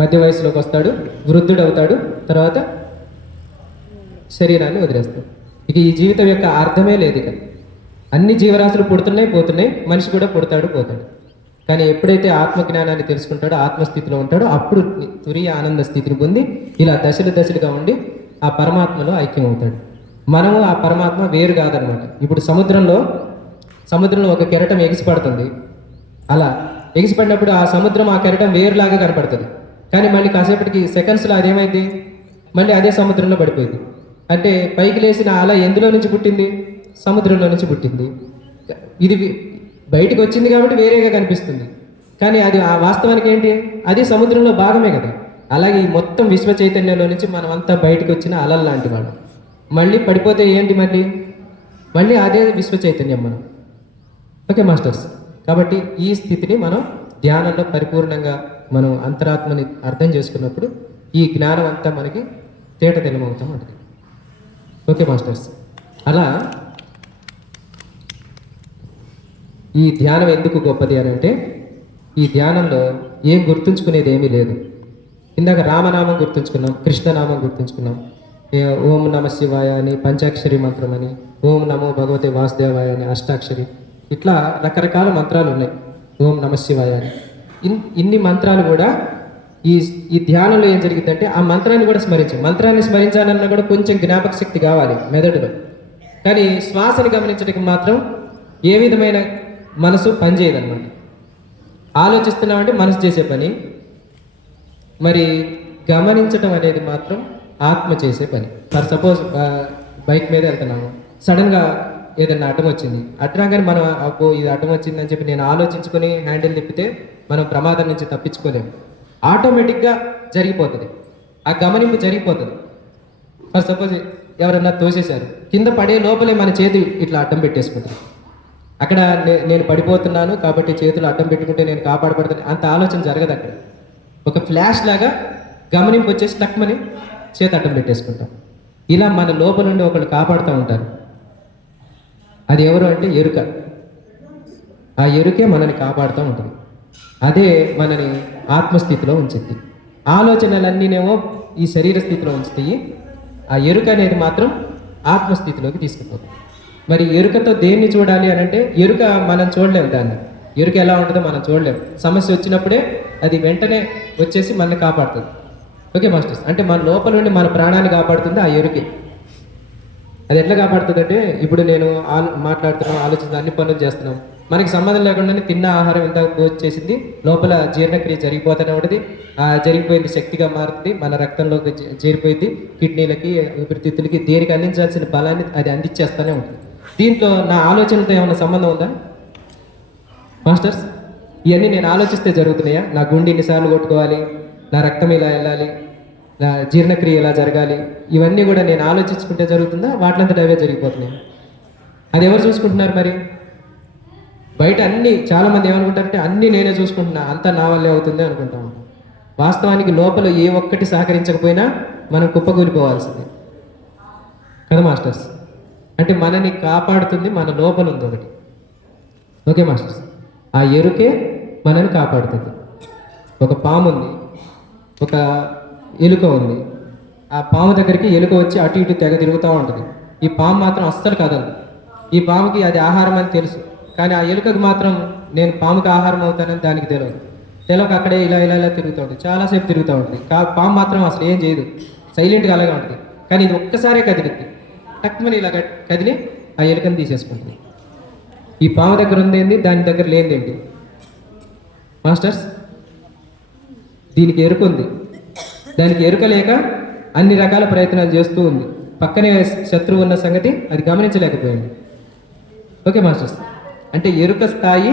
మధ్య వయసులోకి వస్తాడు, వృద్ధుడు అవుతాడు, తర్వాత శరీరాన్ని వదిలేస్తాడు. ఇక ఈ జీవితం యొక్క అర్థమే లేదు. ఇక అన్ని జీవరాశులు పుడుతున్నాయి పోతున్నాయి, మనిషి కూడా పుడతాడు పోతాడు. కానీ ఎప్పుడైతే ఆత్మజ్ఞానాన్ని తెలుసుకుంటాడో, ఆత్మస్థితిలో ఉంటాడో, అప్పుడు తురియ ఆనంద స్థితిని పొంది ఇలా దశలుగా ఉండి ఆ పరమాత్మలో ఐక్యం అవుతాడు. మనము ఆ పరమాత్మ వేరు కాదనమాట. ఇప్పుడు సముద్రంలో ఒక కెరటం ఎగిసిపడుతుంది. అలా ఎగిసిపడినప్పుడు ఆ సముద్రం ఆ కెరటం వేరులాగా కనపడుతుంది. కానీ మళ్ళీ కాసేపటికి సెకండ్స్లో అదేమైంది, మళ్ళీ అదే సముద్రంలో పడిపోయింది. అంటే పైకి లేచిన అల ఎందులో నుంచి పుట్టింది? సముద్రంలో నుంచి పుట్టింది. ఇది బయటికి వచ్చింది కాబట్టి వేరేగా కనిపిస్తుంది, కానీ అది ఆ వాస్తవానికి ఏంటి? అది సముద్రంలో భాగమే కదా. అలాగే ఈ మొత్తం విశ్వ చైతన్యంలో నుంచి మనం అంతా బయటకు వచ్చిన అలలు లాంటి వాళ్ళు. మళ్ళీ పడిపోతే ఏంటి? మళ్ళీ అదే విశ్వ చైతన్యం మనం. ఓకే మాస్టర్స్, కాబట్టి ఈ స్థితిని మనం ధ్యానంలో పరిపూర్ణంగా మనం అంతరాత్మని అర్థం చేసుకున్నప్పుడు ఈ జ్ఞానం అంతా మనకి తేటతెల్లమవుతాం ఉంటుంది. ఓకే మాస్టర్స్, అలా ఈ ధ్యానం ఎందుకు గొప్పది అని అంటే, ఈ ధ్యానంలో ఏం గుర్తుంచుకునేది ఏమీ లేదు. ఇందాక రామనామం గుర్తుంచుకున్నాం, కృష్ణనామం గుర్తుంచుకున్నాం, ఓం నమ శివాయ అని పంచాక్షరి మంత్రం అని, ఓం నమో భగవతే వాసుదేవాయ అని అష్టాక్షరి, ఇట్లా రకరకాల మంత్రాలు ఉన్నాయి. ఓం నమ శివాయ అని ఇన్ని మంత్రాలు కూడా ఈ ధ్యానంలో ఏం జరిగిందంటే ఆ మంత్రాన్ని కూడా మంత్రాన్ని స్మరించాలన్నా కూడా కొంచెం జ్ఞాపక శక్తి కావాలి మెదడులో. కానీ శ్వాసని గమనించడానికి మాత్రం ఏ విధమైన మనసు పనిచేయదన్నమాట. ఆలోచిస్తున్నామంటే మనసు చేసే పని, మరి గమనించటం అనేది మాత్రం ఆత్మ చేసే పని. ఫర్ సపోజ్ బైక్ మీద వెళ్తున్నాము, సడన్గా ఏదైనా అడ్డం వచ్చింది, అడ్డంగానే మనం అబ్బో ఇది అడ్డం వచ్చిందని చెప్పి నేను ఆలోచించుకొని హ్యాండిల్ తిప్పితే మనం ప్రమాదం నుంచి తప్పించుకోలేము. ఆటోమేటిక్గా జరిగిపోతుంది, ఆ గమనింపు జరిగిపోతుంది. ఫర్ సపోజ్ ఎవరన్నా తోసేశారు, కింద పడే లోపలే మన చేతి ఇట్లా అడ్డం పెట్టేసుకుంటుంది. అక్కడ నేను పడిపోతున్నాను కాబట్టి చేతులు అడ్డం పెట్టుకుంటే నేను కాపాడబడతాను అంత ఆలోచన జరగదు. అక్కడ ఒక ఫ్లాష్ లాగా గమనింపు వచ్చేసి టక్మని చేతి అడ్డం పెట్టేసుకుంటాం. ఇలా మన లోపల నుండి ఒకళ్ళు కాపాడుతూ ఉంటారు. అది ఎవరు అంటే ఎరుక. ఆ ఎరుకే మనని కాపాడుతూ ఉంటుంది. అదే మనని ఆత్మస్థితిలో ఉంచుద్ది. ఆలోచనలన్నీనేమో ఈ శరీర స్థితిలో ఉంచుతాయి. ఆ ఎరుక అనేది మాత్రం ఆత్మస్థితిలోకి తీసుకుపోతుంది. మరి ఎరుకతో దేన్ని చూడాలి అని అంటే, ఎరుక మనం చూడలేము దాన్ని. ఎరుక ఎలా ఉంటుందో మనం చూడలేము. సమస్య వచ్చినప్పుడే అది వెంటనే వచ్చేసి మనల్ని కాపాడుతుంది. ఓకే మాస్టర్స్, అంటే మన లోపల నుండి మన ప్రాణాన్ని కాపాడుతుంది ఆ ఎరుకే. అది ఎట్లా కాపాడుతుంది అంటే, ఇప్పుడు నేను మాట్లాడుతున్నాం, ఆలోచిస్తున్నాం, అన్ని పనులు చేస్తున్నాం, మనకి సంబంధం లేకుండానే తిన్న ఆహారం ఎంత చేసింది లోపల జీర్ణక్రియ జరిగిపోతూనే ఉంటుంది. ఆ జరిగిపోయింది శక్తిగా మారుతుంది, మన రక్తంలోకి చేరిపోయింది, కిడ్నీలకి, ఊపిరితిత్తులకి, దేనికి అందించాల్సిన బలాన్ని అది అందించేస్తూనే ఉంటుంది. దీంట్లో నా ఆలోచనలతో ఏమైనా సంబంధం ఉందా మాస్టర్స్? ఇవన్నీ నేను ఆలోచిస్తే జరుగుతున్నాయా? నా గుండె ఎన్నిసార్లు కొట్టుకోవాలి, నా రక్తం ఇలా వెళ్ళాలి, నా జీర్ణక్రియ ఇలా జరగాలి, ఇవన్నీ కూడా నేను ఆలోచించుకుంటే జరుగుతుందా? వాటిలంతటా అవే జరిగిపోతున్నాయి. అది ఎవరు చూసుకుంటున్నారు? మరి బయట అన్నీ చాలామంది ఏమనుకుంటారంటే అన్నీ నేనే చూసుకుంటున్నా, అంతా నా వల్లే అవుతుంది అనుకుంటాం. వాస్తవానికి లోపల ఏ ఒక్కటి సహకరించకపోయినా మనం కుప్పకూలిపోవాల్సింది కదా మాస్టర్స్. అంటే మనని కాపాడుతుంది మన లోపల ఉంది ఒకటి. ఓకే మాస్టర్స్, ఆ ఎరుకే మనని కాపాడుతుంది. ఒక పాము ఉంది, ఒక ఎలుక ఉంది. ఆ పాము దగ్గరికి ఎలుక వచ్చి అటు ఇటు తెగ తిరుగుతూ ఉంటుంది. ఈ పాము మాత్రం అస్సలు కదలదు. ఈ పాముకి అది ఆహారం అని తెలుసు, కానీ ఆ ఎలుకకు మాత్రం నేను పాముకి ఆహారం అవుతానని దానికి తెలియక అక్కడే ఇలా ఇలా ఇలా తిరుగుతూ ఉంటుంది, చాలాసేపు తిరుగుతూ ఉంటుంది. పాము మాత్రం అసలు ఏం చేయదు, సైలెంట్గా అలాగే ఉంటుంది. కానీ ఇది ఒక్కసారే కదిలిద్ది. టక్మని ఇలా కదిలి ఆ ఎలుకను తీసేసుకుంటుంది. ఈ పాము దగ్గర ఉంది ఏంది, దాని దగ్గర లేనిదేంటి మాస్టర్స్? దీనికి ఎరుక ఉంది, దానికి ఎరుక లేక అన్ని రకాల ప్రయత్నాలు చేస్తూ ఉంది. పక్కనే శత్రువు ఉన్న సంగతి అది గమనించలేకపోయింది. ఓకే మాస్టర్స్, అంటే ఎరుక స్థాయి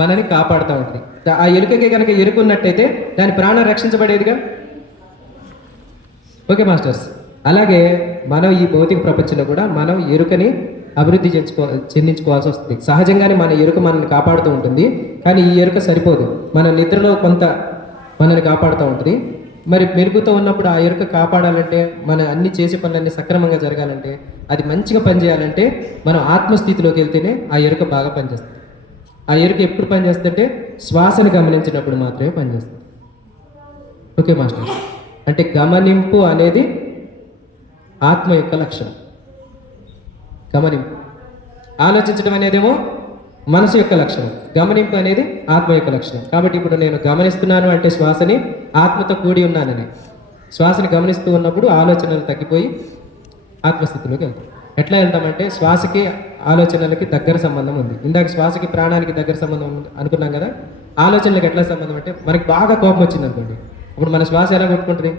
మనని కాపాడుతూ ఉంటుంది. ఆ ఎలుకకి కనుక ఎరుక ఉన్నట్టయితే దాని ప్రాణం రక్షించబడేదిగా. ఓకే మాస్టర్స్, అలాగే మనం ఈ భౌతిక ప్రపంచంలో కూడా మనం ఎరుకని అభివృద్ధి చెందించుకోవాల్సి వస్తుంది. సహజంగానే మన ఎరుక మనల్ని కాపాడుతూ ఉంటుంది, కానీ ఈ ఎరుక సరిపోదు. మన నిద్రలో కొంత మనల్ని కాపాడుతూ ఉంటుంది. మరి మెరుగుతో ఉన్నప్పుడు ఆ ఎరుక కాపాడాలంటే, మన అన్ని చేసే పనులన్నీ సక్రమంగా జరగాలంటే, అది మంచిగా పనిచేయాలంటే మనం ఆత్మస్థితిలోకి వెళ్తేనే ఆ ఎరుక బాగా పనిచేస్తుంది. ఆ ఎరుక ఎప్పుడు పనిచేస్తుందంటే శ్వాసను గమనించినప్పుడు మాత్రమే పనిచేస్తుంది. ఓకే మాస్టర్, అంటే గమనింపు అనేది ఆత్మ యొక్క లక్షణం. గమనింపు, ఆలోచించడం అనేదేమో మనసు యొక్క లక్షణం, గమనింపు అనేది ఆత్మ యొక్క లక్షణం. కాబట్టి ఇప్పుడు నేను గమనిస్తున్నాను అంటే శ్వాసని, ఆత్మతో కూడి ఉన్నానని. శ్వాసని గమనిస్తూ ఉన్నప్పుడు ఆలోచనలు తగ్గిపోయి ఆత్మస్థితిలోకి వెళ్తాం. ఎట్లా వెళ్తామంటే శ్వాసకి ఆలోచనలకి దగ్గర సంబంధం ఉంది. ఇందాక శ్వాసకి ప్రాణానికి దగ్గర సంబంధం ఉంది అనుకున్నాం కదా. ఆలోచనలకు ఎట్లా సంబంధం అంటే, మనకి బాగా కోపం వచ్చింది అనుకోండి, అప్పుడు మన శ్వాస ఎలా కొట్టుకుంటుంది?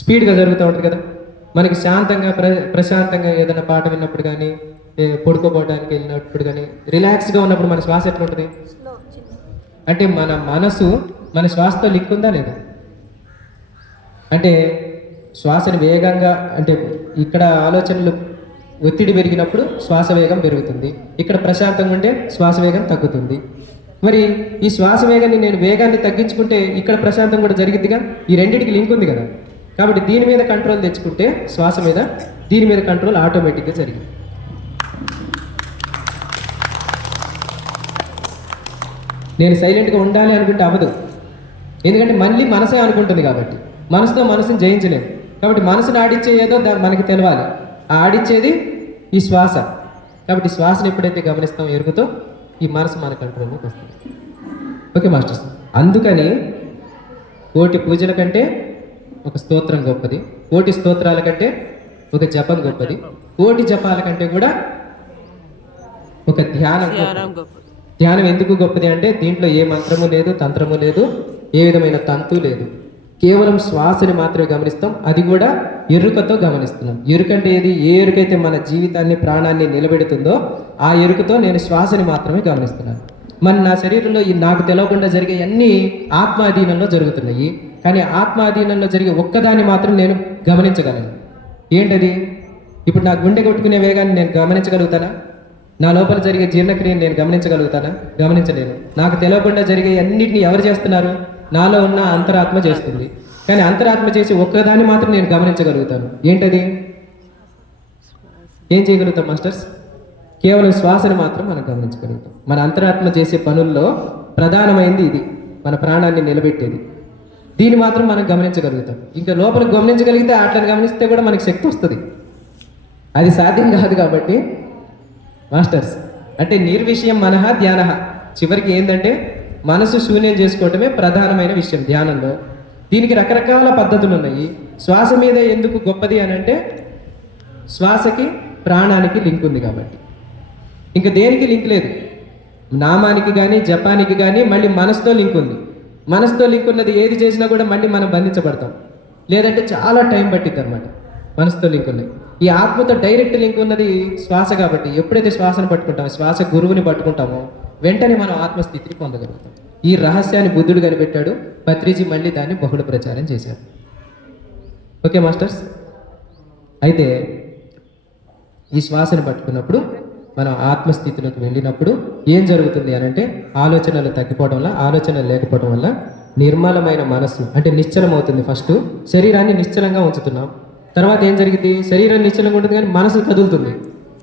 స్పీడ్గా జరుగుతూ ఉంటుంది కదా. మనకి శాంతంగా ప్రశాంతంగా ఏదైనా పాట విన్నప్పుడు కానీ, పడుకోపోవడానికి వెళ్ళినప్పుడు కానీ, రిలాక్స్గా ఉన్నప్పుడు మన శ్వాస ఎట్లా ఉంటుంది? అంటే మన మనసు మన శ్వాసతో లింక్ ఉందా లేదా? అంటే శ్వాసను వేగంగా, అంటే ఇక్కడ ఆలోచనలు ఒత్తిడి పెరిగినప్పుడు శ్వాస వేగం పెరుగుతుంది, ఇక్కడ ప్రశాంతంగా ఉంటే శ్వాస వేగం తగ్గుతుంది. మరి ఈ శ్వాస వేగాన్ని నేను వేగాన్ని తగ్గించుకుంటే ఇక్కడ ప్రశాంతం కూడా జరిగిద్దిగా. ఈ రెండింటికి లింక్ ఉంది కదా. కాబట్టి దీని మీద కంట్రోల్ తెచ్చుకుంటే శ్వాస మీద, దీని మీద కంట్రోల్ ఆటోమేటిక్గా జరిగింది. నేను సైలెంట్గా ఉండాలి అనుకుంటే అవ్వదు, ఎందుకంటే మళ్ళీ మనసే అనుకుంటుంది కాబట్టి. మనసుతో మనసుని జయించలేము. కాబట్టి మనసును ఆడిచ్చే ఏదో మనకి తెలవాలి. ఆ ఆడిచ్చేది ఈ శ్వాస. కాబట్టి శ్వాసను ఎప్పుడైతే గమనిస్తామో ఎరుగుతో ఈ మనసు మన కంట్రోల్లోకి వస్తుంది. ఓకే మాస్టర్స్, అందుకని కోటి పూజల కంటే ఒక స్తోత్రం గొప్పది, కోటి స్తోత్రాల కంటే ఒక జపం గొప్పది, కోటి జపాల కంటే కూడా ఒక ధ్యానం గొప్పది. ధ్యానం ఎందుకు గొప్పది అంటే దీంట్లో ఏ మంత్రము లేదు, తంత్రము లేదు, ఏ విధమైన తంతు లేదు. కేవలం శ్వాసని మాత్రమే గమనిస్తాం, అది కూడా ఎరుకతో గమనిస్తున్నాం. ఎరుకంటే ఏది? ఏ ఎరుకైతే మన జీవితాన్ని, ప్రాణాన్ని నిలబెడుతుందో ఆ ఎరుకతో నేను శ్వాసని మాత్రమే గమనిస్తున్నాను. మరి నా శరీరంలో ఈ నాకు తెలవకుండా జరిగే అన్నీ ఆత్మాధీనంలో జరుగుతున్నాయి, కానీ ఆత్మాధీనంలో జరిగే ఒక్కదాన్ని మాత్రం నేను గమనించగలను. ఏంటది? ఇప్పుడు నా గుండె కొట్టుకునే వేగాన్ని నేను గమనించగలుగుతానా? నా లోపల జరిగే జీర్ణక్రియను నేను గమనించగలుగుతానా? గమనించలేను. నాకు తెలియకుండా జరిగే అన్నిటిని ఎవరు చేస్తున్నారు? నాలో ఉన్న అంతరాత్మ చేస్తుంది. కానీ అంతరాత్మ చేసి ఒక్కదాన్ని మాత్రం నేను గమనించగలుగుతాను. ఏంటది? ఏం చేయగలుగుతాం మాస్టర్స్? కేవలం శ్వాసను మాత్రం మనం గమనించగలుగుతాం. మన అంతరాత్మ చేసే పనుల్లో ప్రధానమైంది ఇది, మన ప్రాణాన్ని నిలబెట్టేది. దీన్ని మాత్రం మనం గమనించగలుగుతాం. ఇంకా లోపల గమనించగలిగితే అట్లని గమనిస్తే కూడా మనకి శక్తి వస్తుంది. అది సాధ్యం కాదు. కాబట్టి మాస్టర్స్, అంటే నిర్విషయం మనహ ధ్యాన, చివరికి ఏంటంటే మనసు శూన్యం చేసుకోవటమే ప్రధానమైన విషయం ధ్యానంలో. దీనికి రకరకాల పద్ధతులు ఉన్నాయి. శ్వాస మీద ఎందుకు గొప్పది అని అంటే శ్వాసకి ప్రాణానికి లింక్ ఉంది కాబట్టి. ఇంకా దేనికి లింక్ లేదు. నామానికి కానీ జపానికి కానీ మళ్ళీ మనసుతో లింక్ ఉంది. మనసుతో లింక్ ఉన్నది ఏది చేసినా కూడా మళ్ళీ మనం బంధించబడతాం, లేదంటే చాలా టైం పట్టిద్ది అనమాట. మనసుతో లింక్ ఉన్నాయి. ఈ ఆత్మతో డైరెక్ట్ లింక్ ఉన్నది శ్వాస కాబట్టి ఎప్పుడైతే శ్వాసను పట్టుకుంటామో, శ్వాస గురువుని పట్టుకుంటామో వెంటనే మనం ఆత్మస్థితిని పొందగలుగుతాం. ఈ రహస్యాన్ని బుద్ధుడు కనిపెట్టాడు. పత్రిజీ మళ్ళీ దాన్ని బహుళ ప్రచారం చేశారు. ఓకే మాస్టర్స్, అయితే ఈ శ్వాసను పట్టుకున్నప్పుడు మనం ఆత్మస్థితిలోకి వెళ్ళినప్పుడు ఏం జరుగుతుంది అని అంటే ఆలోచనలు తగ్గిపోవడం వల్ల, ఆలోచనలు లేకపోవడం వల్ల నిర్మలమైన మనస్సు అంటే నిశ్చలం అవుతుంది. ఫస్ట్ శరీరాన్ని నిశ్చలంగా ఉంచుతున్నాం. తర్వాత ఏం జరిగింది? శరీరం నిశ్చలంగా ఉంటుంది కానీ మనసు కదులుతుంది.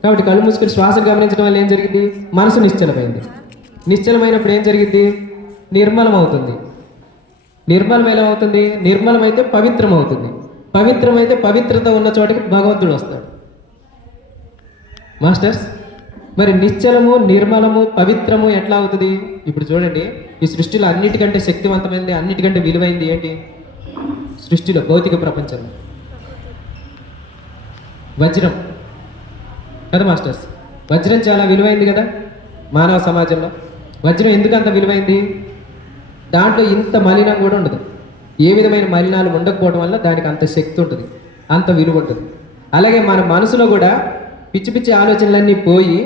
కాబట్టి కళ్ళు మూసుకొని శ్వాసను గమనించడం వల్ల ఏం జరిగింది? మనసు నిశ్చలమైంది. నిశ్చలమైనప్పుడు ఏం జరిగింది? నిర్మలం అవుతుంది. నిర్మలం ఎలా అవుతుంది? నిర్మలమైతే పవిత్రం అవుతుంది. పవిత్రమైతే పవిత్రత ఉన్న చోటకి భగవంతుడు వస్తాడు. మాస్టర్స్, మరి నిశ్చలము, నిర్మలము, పవిత్రము ఎట్లా అవుతుంది? ఇప్పుడు చూడండి, ఈ సృష్టిలో అన్నిటికంటే శక్తివంతమైనది, అన్నిటికంటే విలువైంది ఏంటి? సృష్టిలో భౌతిక ప్రపంచంలో వజ్రం కదా మాస్టర్స్. వజ్రం చాలా విలువైంది కదా మానవ సమాజంలో. వజ్రం ఎందుకు అంత విలువైంది? దాంట్లో ఇంత మలినం కూడా ఉండదు. ఏ విధమైన మలినాలు ఉండకపోవడం వల్ల దానికి అంత శక్తి ఉంటుంది, అంత విలువ ఉంటుంది. అలాగే మన మనసులో కూడా పిచ్చి పిచ్చి ఆలోచనలన్నీ పోయి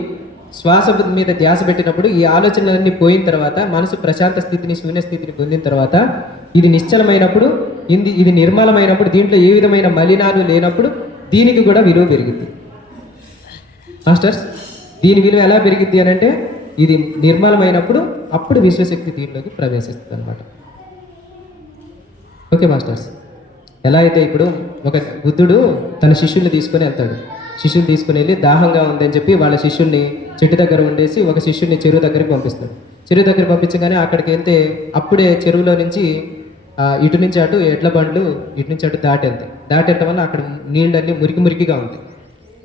శ్వాస మీద ధ్యాస పెట్టినప్పుడు ఈ ఆలోచనలన్నీ పోయిన తర్వాత మనసు ప్రశాంత స్థితిని, శూన్య స్థితిని పొందిన తర్వాత ఇది నిశ్చలమైనప్పుడు, ఇది నిర్మలమైనప్పుడు, దీంట్లో ఏ విధమైన మలినాలు లేనప్పుడు దీనికి కూడా విలువ పెరుగుద్ది మాస్టర్స్. దీని విలువ ఎలా పెరిగిద్ది అని అంటే ఇది నిర్మలమైనప్పుడు అప్పుడు విశ్వశక్తి దీంట్లోకి ప్రవేశిస్తుంది అనమాట. Okay masters. ఎలా అయితే ఇప్పుడు ఒక బుద్ధుడు తన శిష్యుల్ని తీసుకొని వెళ్తాడు. శిష్యుని తీసుకుని వెళ్ళి దాహంగా ఉందని చెప్పి వాళ్ళ శిష్యుల్ని చెట్టు దగ్గర ఉండేసి ఒక శిష్యుని చెరువు దగ్గరికి పంపిస్తాడు. చెరువు దగ్గర పంపించగానే అక్కడికి వెళ్తే అప్పుడే చెరువులో నుంచి ఇటు నుంచి అటు ఎడ్ల బండ్లు ఇటు నుంచి అటు దాటెళ్ళటం వల్ల అక్కడ నీళ్ళన్నీ మురికిగా ఉంటాయి.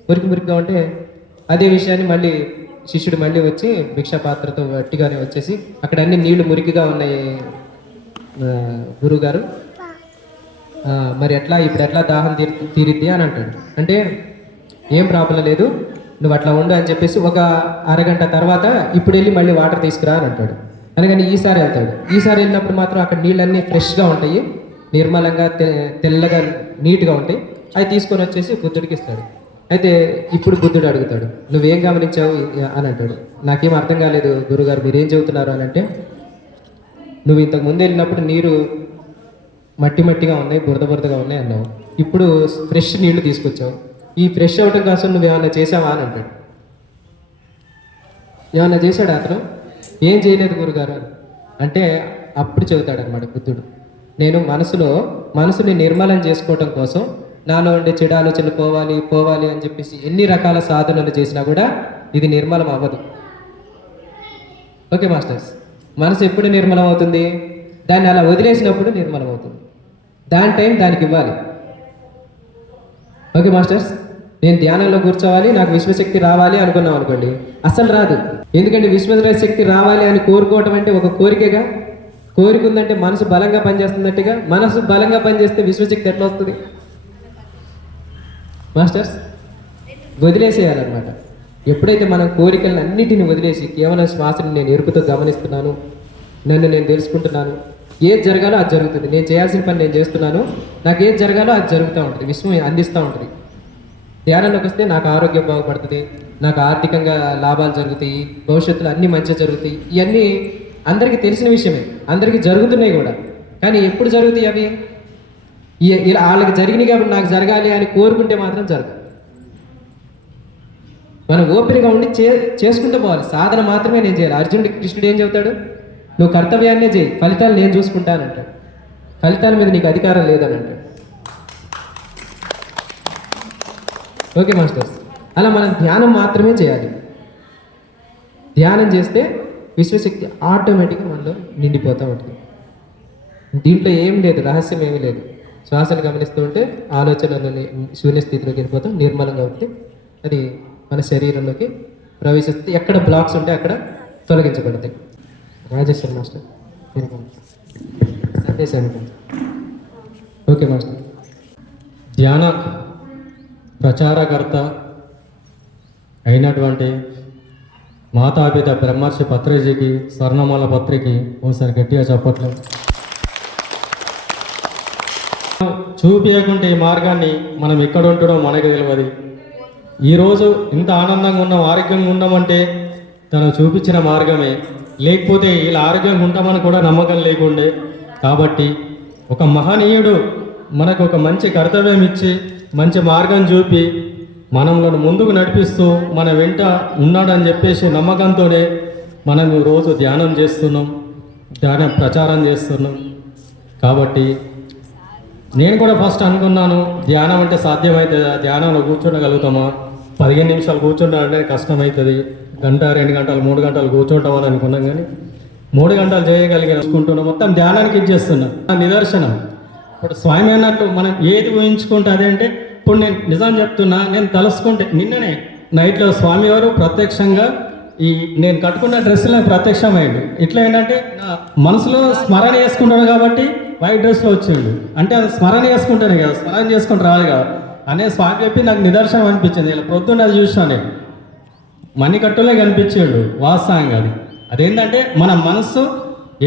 మురికిగా ఉంటే అదే విషయాన్ని మళ్ళీ శిష్యుడు మళ్ళీ వచ్చి భిక్షా పాత్రతో వట్టిగానే వచ్చేసి అక్కడ అన్ని నీళ్లు మురికిగా ఉన్నాయి గురువుగారు, మరి ఇప్పుడు ఎట్లా దాహం తీరిద్ది అని అంటాడు. అంటే ఏం ప్రాబ్లం లేదు, నువ్వు అట్లా ఉండు అని చెప్పేసి ఒక అరగంట తర్వాత ఇప్పుడు వెళ్ళి మళ్ళీ వాటర్ తీసుకురా అని అంటాడు. అనగానే ఈసారి వెళ్తాడు. ఈసారి వెళ్ళినప్పుడు మాత్రం అక్కడ నీళ్ళన్నీ ఫ్రెష్గా ఉంటాయి, నిర్మలంగా తెల్లగా నీట్గా ఉంటాయి. అవి తీసుకొని వచ్చేసి బుద్ధుడికి ఇస్తాడు. అయితే ఇప్పుడు బుద్ధుడు అడుగుతాడు, నువ్వేం గమనించావు అని అంటాడు. నాకేం అర్థం కాలేదు గురుగారు, మీరేం చెబుతున్నారు అని అంటే, నువ్వు ఇంతకు ముందు వెళ్ళినప్పుడు నీరు మట్టిగా ఉన్నాయి, బురదగా ఉన్నాయి అన్నావు. ఇప్పుడు ఫ్రెష్ నీళ్లు తీసుకొచ్చావు. ఈ ఫ్రెష్ అవటం కోసం నువ్వు ఏమైనా చేసావా అని అంటాడు. ఏమైనా చేశాడు అతను? ఏం చేయలేదు గురుగారు అంటే అప్పుడు చెబుతాడు అనమాట బుద్ధుడు, నేను మనసుని నిర్మలం చేసుకోవటం కోసం నాలో ఉండే చెడు ఆలోచనలు పోవాలి అని చెప్పేసి ఎన్ని రకాల సాధనలు చేసినా కూడా ఇది నిర్మలం అవ్వదు. Okay masters. మనసు ఎప్పుడు నిర్మలం అవుతుంది? దాన్ని అలా వదిలేసినప్పుడు నిర్మలం అవుతుంది. దాని టైం దానికి ఇవ్వాలి. Okay masters. నేను ధ్యానంలో కూర్చోవాలి, నాకు విశ్వశక్తి రావాలి అనుకున్నాం అనుకోండి, అసలు రాదు. ఎందుకంటే విశ్వశక్తి రావాలి అని కోరుకోవటం అంటే ఒక కోరికగా. కోరిక ఉందంటే మనసు బలంగా పనిచేస్తున్నట్టుగా. మనసు బలంగా పనిచేస్తే విశ్వశక్తి ఎట్లా వస్తుంది మాస్టర్స్? వదిలేసేయాలన్నమాట. ఎప్పుడైతే మనం కోరికలను అన్నిటిని వదిలేసి కేవలం శ్వాసని నేను ఎరుపుతో గమనిస్తున్నాను, నన్ను నేను తెలుసుకుంటున్నాను, ఏది జరగాలో అది జరుగుతుంది, నేను చేయాల్సిన పని నేను చేస్తున్నాను, నాకు ఏది జరగాలో అది జరుగుతూ ఉంటుంది, విశ్వం అందిస్తూ ఉంటుంది. ధ్యానంలోకి వస్తే నాకు ఆరోగ్యం బాగుపడుతుంది, నాకు ఆర్థికంగా లాభాలు జరుగుతాయి, భవిష్యత్తులో అన్నీ మంచిగా జరుగుతాయి. ఇవన్నీ అందరికీ తెలిసిన విషయమే, అందరికీ జరుగుతున్నాయి కూడా. కానీ ఎప్పుడు జరుగుతాయి అవి? ఇలా వాళ్ళకి జరిగినాయి కాబట్టి నాకు జరగాలి అని కోరుకుంటే మాత్రం జరగదు. మనం ఓపికగా ఉండి చేసుకుంటూ పోవాలి. సాధన మాత్రమే నేను చేయాలి. అర్జునుడికి కృష్ణుడు ఏం చెబుతాడు? నువ్వు కర్తవ్యాన్నే చేయి, ఫలితాలు నేను చూసుకుంటానంటాడు. ఫలితాల మీద నీకు అధికారం లేదని అంటాడు. Okay masters. అలా మనం ధ్యానం మాత్రమే చేయాలి. ధ్యానం చేస్తే విశ్వశక్తి ఆటోమేటిక్గా మనలో నిండిపోతూ ఉంటుంది. దీంట్లో ఏం లేదు, రహస్యం ఏమీ లేదు. శ్వాసను గమనిస్తూ ఉంటే ఆలోచనలని శూన్య స్థితిలోకి వెళ్ళిపోతాం, నిర్మలంగా అవుతుంది. అది మన శరీరంలోకి ప్రవేశిస్తే ఎక్కడ బ్లాక్స్ ఉంటే అక్కడ తొలగించబడతాయి. రాజేశ్వర్ మాస్టర్ సందేశానికి. Okay master. ధ్యాన ప్రచారకర్త అయినటువంటి మాతాపిత బ్రహ్మర్షి పత్రిజీకి స్వర్ణమాల పత్రికి ఓసారి గట్టిగా చెప్పట్లేదు. చూపించకుంటే ఈ మార్గాన్ని మనం ఎక్కడ ఉంటాడో మనకు తెలియదు. ఈరోజు ఇంత ఆనందంగా ఉన్నాం, ఆరోగ్యంగా ఉన్నామంటే తను చూపించిన మార్గమే. లేకపోతే ఇలా ఆరోగ్యంగా ఉంటామని కూడా నమ్మకం లేకుండే. కాబట్టి ఒక మహనీయుడు మనకు ఒక మంచి కర్తవ్యం ఇచ్చి మంచి మార్గం చూపి మనల్ని ముందుకు నడిపిస్తూ మన వెంట ఉన్నాడని చెప్పేసి నమ్మకంతోనే మనం రోజు ధ్యానం చేస్తున్నాం, ధ్యానం ప్రచారం చేస్తున్నాం. కాబట్టి నేను కూడా ఫస్ట్ అనుకున్నాను, ధ్యానం అంటే సాధ్యమవుతుందా, ధ్యానంలో కూర్చోగలుగుతామా, 15 నిమిషాలు కూర్చుంటామంటే కష్టమవుతుంది, గంట 2 గంటలు 3 గంటలు కూర్చుంటామని అనుకున్నాం. కానీ 3 గంటలు చేయగలిగిన చూసుకుంటున్నాం. మొత్తం ధ్యానానికి ఇచ్చేస్తున్నాం. నిదర్శనం ఇప్పుడు స్వామి అన్నట్లు మనం ఏది ఊహించుకుంటే అదే. అంటే ఇప్పుడు నేను నిజం చెప్తున్నా, నేను తలుసుకుంటే నిన్ననే నైట్లో స్వామి వారు ప్రత్యక్షంగా నేను కట్టుకున్న డ్రెస్సులో ప్రత్యక్షమైండు. ఇట్లా ఏంటంటే నా మనసులో స్మరణ చేసుకుంటాడు కాబట్టి వైట్ డ్రెస్లో వచ్చిండు. అంటే అది స్మరణ చేసుకుంటానే కదా, స్మరణ చేసుకుంటూ రాదు కదా. అనే స్వామి చెప్పి నాకు నిదర్శనం అనిపించింది. ఇలా పొద్దున్న అది చూసాను నేను, మణికట్టులే కనిపించాడు వాస్తవంగా. అదేంటంటే మన మనసు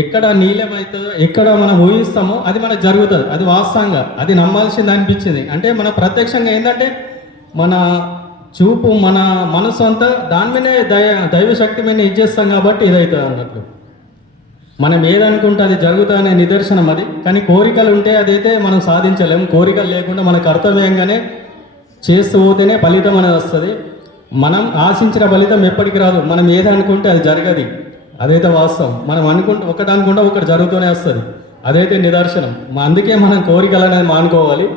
ఎక్కడ నీలమవుతుందో, ఎక్కడ మనం ఊహిస్తామో అది మనకు జరుగుతుంది. అది వాస్తవంగా అది నమ్మాల్సింది అనిపించింది. అంటే మన ప్రత్యక్షంగా ఏంటంటే మన చూపు, మన మనసు అంతా దాని మీదే దైవశక్తి మీద ఇచ్చేస్తాం కాబట్టి ఇదవుతుంది అన్నట్లు. మనం ఏదనుకుంటే అది జరుగుతుందనే నిదర్శనం అది. కానీ కోరికలు ఉంటే అదైతే మనం సాధించలేము. కోరికలు లేకుండా మన కర్తవ్యంగానే చేస్తూ పోతేనే ఫలితం అనేది వస్తుంది. మనం ఆశించిన ఫలితం ఎప్పటికి రాదు. మనం ఏదనుకుంటే అది జరగదు. అదైతే వాస్తవం. మనం ఒకటి అనుకుంటే ఒకటి జరుగుతూనే వస్తుంది. అదైతే నిదర్శనం. అందుకే మనం కోరికలు అనేది మానుకోవాలి.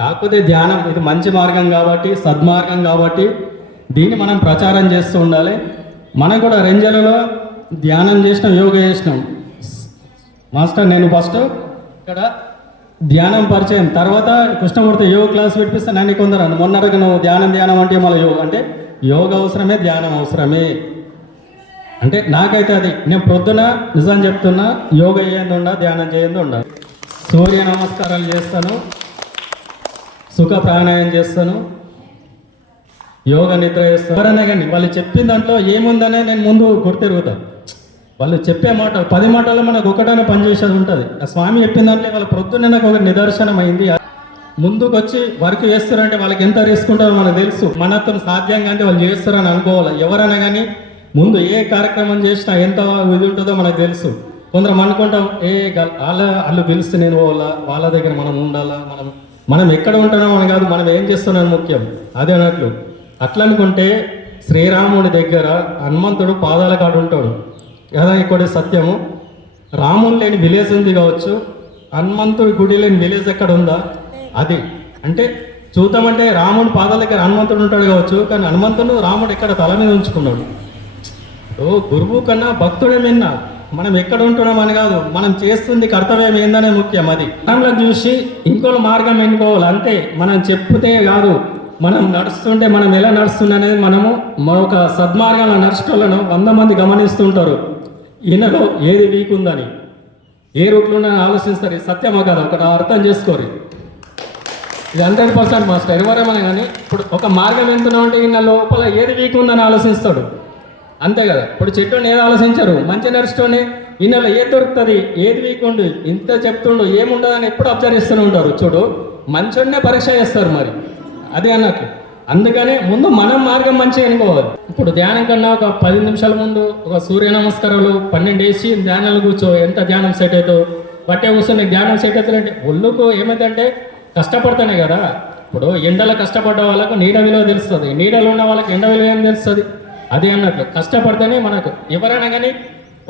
కాకపోతే ధ్యానం ఇది మంచి మార్గం కాబట్టి, సద్మార్గం కాబట్టి దీన్ని మనం ప్రచారం చేస్తూ ఉండాలి. మనం కూడా రెంజలలో ధ్యానం చేసినాం, యోగా చేసినాం. మాస్టర్ నేను ఫస్ట్ ఇక్కడ ధ్యానం పరిచయం, తర్వాత కృష్ణమూర్తి యోగ క్లాస్ పెట్టిస్తే నన్ను కొందరు మొన్నరగా నువ్వు ధ్యానం అంటే మళ్ళీ యోగ అంటే యోగ అవసరమే, ధ్యానం అవసరమే అంటే నాకైతే అది నేను పొద్దున నిజం చెప్తున్నా, యోగ చేయండి ఉండ, ధ్యానం చేయండి ఉండ, సూర్య నమస్కారాలు చేస్తాను, సుఖ ప్రాణాయామం చేస్తాను, యోగ నిద్ర చేస్తాను. ఎవరైనా కానీ వాళ్ళు చెప్పిన దాంట్లో ఏముందనే నేను ముందు గుర్తిరుగుతాను. వాళ్ళు చెప్పే మాటలు 10 మాటల్లో మనకు ఒకటనే పనిచేసేది ఉంటుంది. ఆ స్వామి చెప్పిన దాంట్లో వాళ్ళ పొద్దున్నే నాకు ఒక నిదర్శనం అయింది. ముందుకు వచ్చి వర్క్ చేస్తారంటే వాళ్ళకి ఎంత రిస్క్ ఉంటుందో మనకు తెలుసు. మనతో సాధ్యంగా అంటే వాళ్ళు చేస్తారని అనుకోవాలి. ఎవరైనా కానీ ముందు ఏ కార్యక్రమం చేసినా ఎంత ఇది ఉంటుందో మనకు తెలుసు. కొందరు అనుకుంటాం వాళ్ళు పిలిస్తే నేను పోవాలా, వాళ్ళ దగ్గర మనం ఉండాలా, మనం ఎక్కడ ఉంటున్నాం అని కాదు, మనం ఏం చేస్తున్నాం ముఖ్యం. అదే అన్నట్లు అట్లా అనుకుంటే శ్రీరాముడి దగ్గర హనుమంతుడు పాదాల కాడు ఉంటాడు కదా, ఇక్కడ సత్యము. రాముడు లేని విలేజ్ ఉంది కావచ్చు, హనుమంతుడి గుడి లేని విలేజ్ ఎక్కడ ఉందా? అది అంటే చూద్దామంటే రాముడి పాదాల దగ్గర హనుమంతుడు ఉంటాడు కావచ్చు, కానీ హనుమంతుడు రాముడు ఎక్కడ తల మీద ఉంచుకున్నాడు. గురువు కన్నా భక్తుడే మిన్న. మనం ఎక్కడ ఉంటున్నాం అని కాదు, మనం చేస్తుంది కర్తవ్యం ఏందనే ముఖ్యం. అది మనలో చూసి ఇంకో మార్గం ఎన్నుకోవాలి అంతే. మనం చెప్తే కాదు, మనం నడుస్తుంటే మనం ఎలా నడుస్తుంది అనేది మన ఒక సద్మార్గంలో నడుచుకోవాలను 100 మంది గమనిస్తుంటారు. ఈయనలో ఏది వీక్ ఉందని, ఏ రూట్లో ఆలోచిస్తారు. ఇది సత్యమా కదా, ఒకటి అర్థం చేసుకోరు. ఇది 100% మాస్టర్ ఎవరేమన్నా కానీ ఇప్పుడు ఒక మార్గం ఎంతున్నాం అంటే ఈయన లోపల ఏది వీక్ ఉందని ఆలోచిస్తాడు అంతే కదా. ఇప్పుడు చెట్టుని ఏది ఆలోచించరు, మంచి నడుచుకొని ఈయనలో ఏది దొరుకుతుంది, ఏది వీక్ ఉండు, ఇంత చెప్తుండు ఏముండదని ఎప్పుడు అబ్జర్వ్ చేస్తూనే ఉంటారు. చూడు మంచోడినే పరీక్ష చేస్తారు మరి, అది అన్నట్లు. అందుకనే ముందు మనం మార్గం మంచిగా ఎన్నుకోవాలి. ఇప్పుడు ధ్యానం కన్నా ఒక 10 నిమిషాల ముందు ఒక సూర్య నమస్కారాలు 12 వేసి ధ్యానాలు కూర్చో, ఎంత ధ్యానం సెట్ అవుతావు. బట్టే కూర్చొని ధ్యానం సెట్ అవుతుందంటే ఒళ్ళుకు ఏమైందంటే కష్టపడతానే కదా. ఇప్పుడు ఎండలో కష్టపడ్డ వాళ్ళకు నీడ విలువ తెలుస్తుంది, నీడలో ఉన్న వాళ్ళకి ఎండ విలువ ఏం తెలుస్తుంది. అది అన్నట్లు కష్టపడితేనే మనకు ఎవరైనా కానీ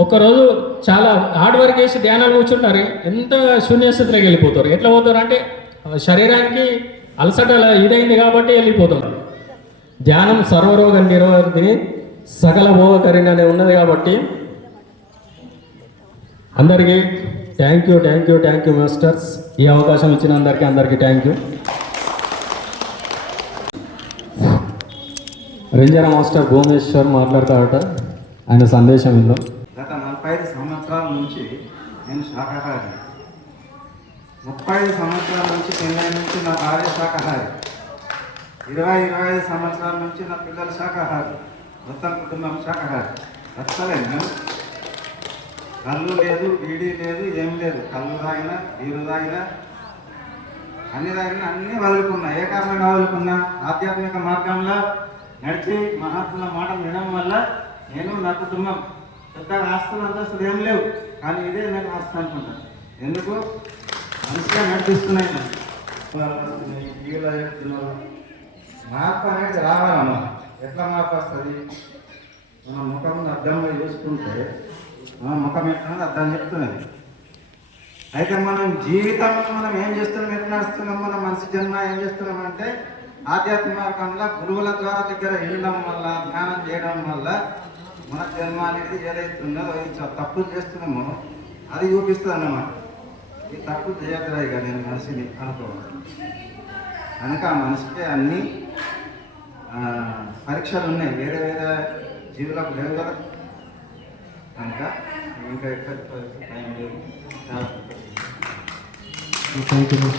ఒకరోజు చాలా హార్డ్ వర్క్ చేసి ధ్యానాలు కూర్చుంటారు, ఎంత శూన్యస్థితిలోకి వెళ్ళిపోతారు. ఎట్లా పోతారు అంటే శరీరానికి అలసట ఇదైంది కాబట్టి వెళ్ళిపోతాం. ధ్యానం సర్వరోగ నిరోధిని సకల భోగకరిని అనేది ఉన్నది కాబట్టి అందరికీ థ్యాంక్ యూ మాస్టర్స్. ఈ అవకాశం ఇచ్చిన అందరికీ thank you. Ranger master Bhuvaneshwar మాట్లాడతాడట, ఆయన సందేశం ఇందులో. గత 45 సంవత్సరాల నుంచి నేను శాకాహారి. 35 సంవత్సరాల నుంచి పెళ్ళై నుంచి నా భార్య శాకాహారి. 25 సంవత్సరాల నుంచి నా పిల్లలు శాకాహారి. మొత్తం కుటుంబం శాకాహారి. వస్తలేదు, కళ్ళు లేదు, బీడీ లేదు, ఏం లేదు. కళ్ళు తాగినా, బీరు తాగినా, అన్ని తాగినా అన్నీ వదులుకున్నా. ఏ కారణంగా వదులుకున్నా? ఆధ్యాత్మిక మార్గంలో నడిచి మహాత్ముల మాటలు వినడం వల్ల నేను, నా కుటుంబం పెద్దగా ఆస్తులు అంతస్తులు ఏం లేవు, కానీ ఇదే నాకు ఆస్తి అనుకుంటాను. ఎందుకు మంచిగా నడిపిస్తున్నాయి. మార్పు అనేది రావాలమ్మా. ఎట్లా మార్పు వస్తుంది? మన ముఖం అర్థంలో చూసుకుంటే మన ముఖం ఎట్లా అర్థం చెప్తున్నది. అయితే మనం జీవితంలో మనం ఏం చేస్తున్నాం, ఎట్లా నడుస్తున్నాం, మన మనిషి జన్మ ఏం చేస్తున్నామంటే ఆధ్యాత్మిక మార్గంలో గురువుల ద్వారా దగ్గర వెళ్ళడం వల్ల, ధ్యానం చేయడం వల్ల మన జన్మ అనేది ఏదైతే ఉన్నదో తప్పులు చేస్తున్నామో అది చూపిస్తుంది అన్నమాట. ఈ తప్పు చేయగలరా ఇక నేను మనిషిని అనుకోవాలి. కనుక ఆ మనిషికి అన్ని పరీక్షలు ఉన్నాయి, వేరే వేరే జీవులకు లేవు కదా. కనుక ఇంకా ఎక్కడికి టైం లేదు. Thank you.